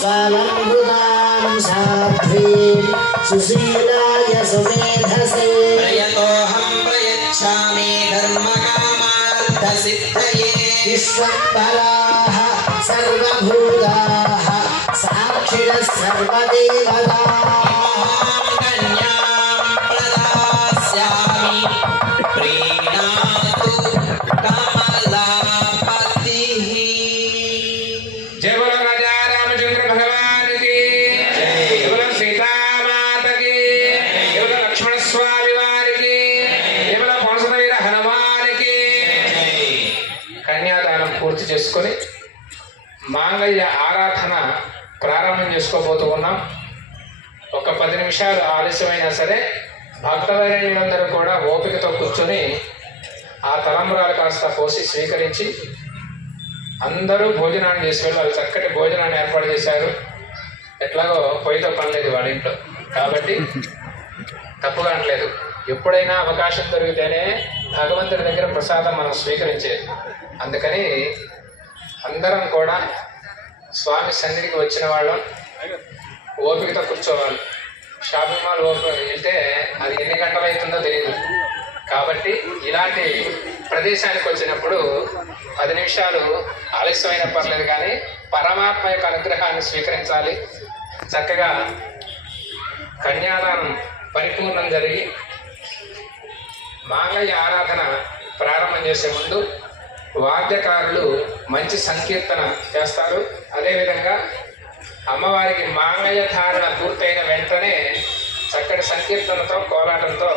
स्वालम्बुतां साध्वीं सुशीलाय सुमेधसे प्रयतोऽहं प्रयच्छामि धर्मकामार्थसिद्धये विश्वम्भराः सर्वभूताः साक्षिणः सर्वदेवताः कन्यां प्रदास्यामि प्रीणातु कमलापतिः। जय बोलो राजा रामचंद्र भगवान की जय बोलो सीता माता की जय बोलो लक्ष्मण स्वामी वारी की जय बोलो पौंसన వీర హనుమాన్ की కన్యాదానం పూర్తి చేసుకొని మాంగళ్య ఆరాధన ప్రారంభం చేసుకోబోతూ ఉన్నాం. ఒక 10 నిమిషాలు ఆలస్యమైనా సరే భక్తవైరులందరూ కూడా ఓపికతో కూర్చొని ఆ తలంబరాలు కాస్త పోసి స్వీకరించి అందరూ భోజనాన్ని చేసి వెళ్ళాలి. చక్కటి భోజనాన్ని ఏర్పాటు చేశారు. ఎట్లాగో పొయ్యితో పని లేదు వాళ్ళ ఇంట్లో, కాబట్టి తప్పుగా అనలేదు. ఎప్పుడైనా అవకాశం దొరికితేనే భగవంతుడి దగ్గర ప్రసాదం మనం స్వీకరించేది. అందుకని అందరం కూడా స్వామి సన్నిధికి వచ్చిన వాళ్ళం ఓపికతో కూర్చోవాలి. షాపింగ్ మాల్ వెళ్తే అది ఎన్ని గంటలు అవుతుందో తెలియదు. కాబట్టి ఇలాంటి ప్రదేశానికి వచ్చినప్పుడు 10 నిమిషాలు ఆలస్యమైన పర్లేదు, కానీ పరమాత్మ యొక్క అనుగ్రహాన్ని స్వీకరించాలి. చక్కగా కన్యాదానం పరిపూర్ణం జరిగి మాంగళ్య ఆరాధన ప్రారంభం చేసే ముందు వాద్యకారులు మంచి సంకీర్తన చేస్తారు. అదేవిధంగా అమ్మవారికి మాంగళ్య ధారణ పూర్తయిన వెంటనే చక్కటి సంకీర్తనతో కోలాటంతో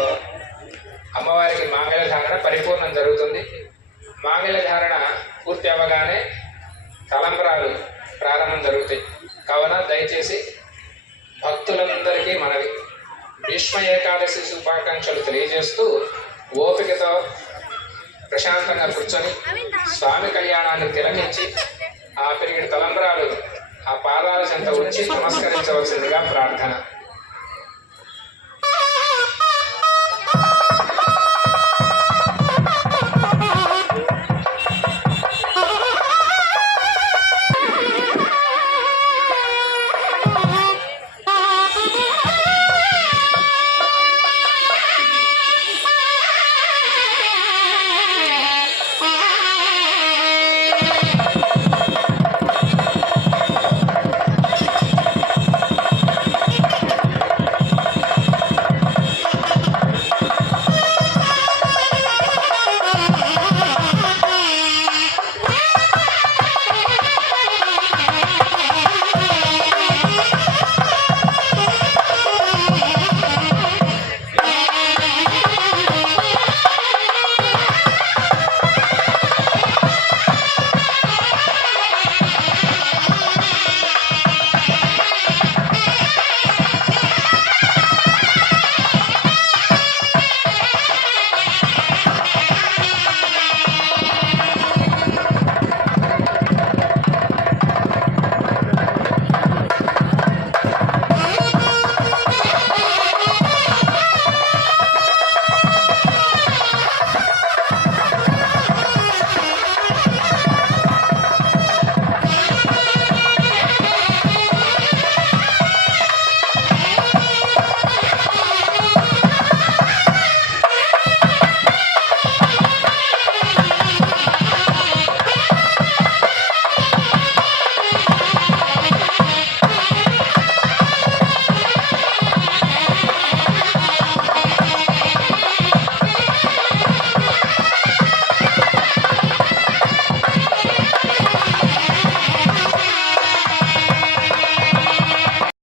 అమ్మవారికి మాంగళ్య ధారణ పరిపూర్ణం జరుగుతుంది. మాంగళ్య ధారణ పూర్తి అవ్వగానే తలంబరాలు ప్రారంభం జరుగుతాయి. కావున దయచేసి భక్తులందరికీ మనవి భీష్మ ఏకాదశి శుభాకాంక్షలు తెలియజేస్తూ ఓపికతో ప్రశాంతంగా కూర్చొని స్వామి కళ్యాణాన్ని తిలకించి ఆ పెరిగిన తలంబరాలు ఆ పాదాల చెంత ఉంచి నమస్కరించవలసిందిగా ప్రార్థన.